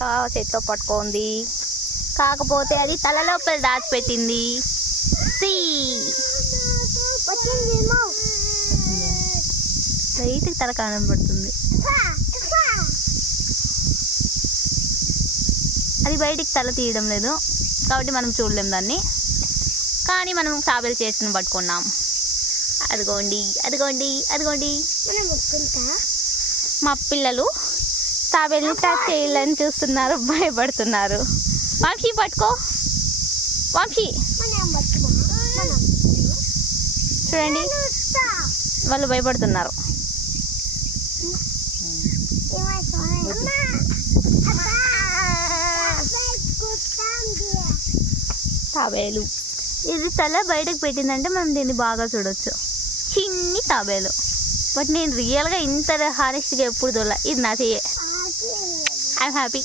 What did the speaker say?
చేతితో పట్టుకుంది, కాకపోతే అది తల లోపల దాచిపెట్టింది. బయటికి తల కనబడుతుంది, అది బయటికి తల తీయడం లేదు కాబట్టి మనం చూడలేం దాన్ని. కానీ మనం తాబేలు చేతిని పట్టుకున్నాం. అదిగోండి అదిగోండి అదిగోండి. మా పిల్లలు తాబేలుని టచ్ చేయాలని చూస్తున్నారు, భయపడుతున్నారు. వంశీ పట్టుకో, వంశీ చూడండి వాళ్ళు భయపడుతున్నారు. తాబేలు ఇది తల బయటకు పెట్టిందంటే మనం దీన్ని బాగా చూడొచ్చు. చిన్ని తాబేలు, బట్ నేను రియల్గా ఇంత హానెస్ట్గా ఎప్పుడు చూడాల. ఇది నా చెయ్యే. I'm happy.